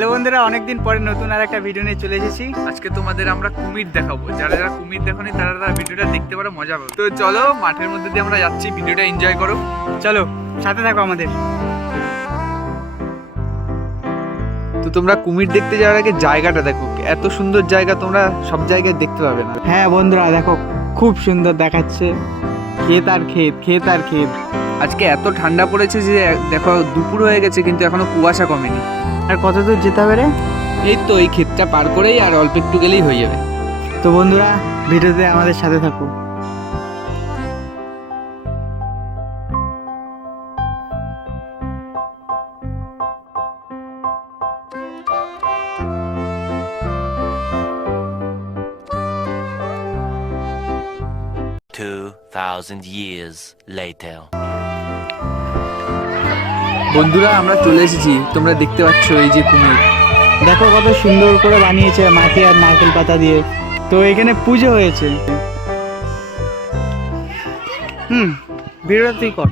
Hello বন্ধুরা, অনেকদিন পরে নতুন আর একটা ভিডিও নিয়ে চলে এসেছি। আজকে তোমাদের আমরা কুমির দেখাবো। যারা যারা কুমির দেখোনি তারা ভিডিওটা দেখতে পারো, মজা পাবে। তো চলো, মাঠের মধ্যে দিয়ে আমরা যাচ্ছি, ভিডিওটা এনজয় করো। চলো সাথে থাকো আমাদের। তো তোমরা কুমির দেখতে যাওয়ার আগে জায়গাটা দেখো, এত সুন্দর জায়গা তোমরা সব জায়গায় দেখতে পাবে না। হ্যাঁ বন্ধুরা দেখো, খুব সুন্দর দেখাচ্ছে, ক্ষেত আর ক্ষেত, ক্ষেত আর ক্ষেত। আজকে এত ঠান্ডা পড়েছে যে দেখো দুপুর হয়ে গেছে কিন্তু এখনো কুয়াশা কমেনি। আর কত দূর যেতে হবে রে? এই তো এই ক্ষেতটা পার করেই আর অল্প একটু গেলেই হয়ে যাবে। তো বন্ধুরা ভিডিওতে আমাদের সাথে থাকো। Years later. বন্ধুরা আমরা চলে এসেছি, তোমরা দেখতে পাচ্ছ এই যে কুমির। দেখো কত সুন্দর করে বানিয়েছে মাটি আর নারকেল পাতা দিয়ে। তো এখানে পুজো হয়েছে। ভিডিওটা তুই কর।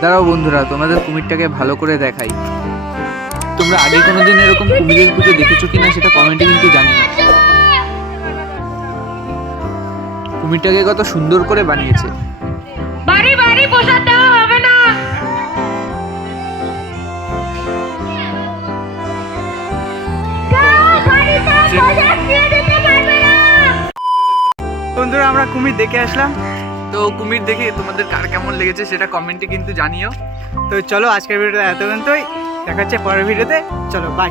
দাঁড়াও বন্ধুরা, তোমাদের কুমিরটাকে ভালো করে দেখাই। তোমরা আগে কোনোদিন এরকম কুমিরের পুজো দেখেছো কিনা সেটা কমেন্টে কিন্তু জানিও। কুমিরটাকে কত সুন্দর করে বানিয়েছে। বাড়ি বাড়ি প্রসাদ দেওয়া হবে না। বন্ধুরা আমরা কুমির দেখে আসলাম। তো কুমির দেখে তোমাদের কার কেমন লেগেছে সেটা কমেন্টে কিন্তু জানিও। তো চলো আজকের ভিডিওটা এত পর্যন্তই, দেখা হচ্ছে পরের ভিডিওতে। চলো বাই।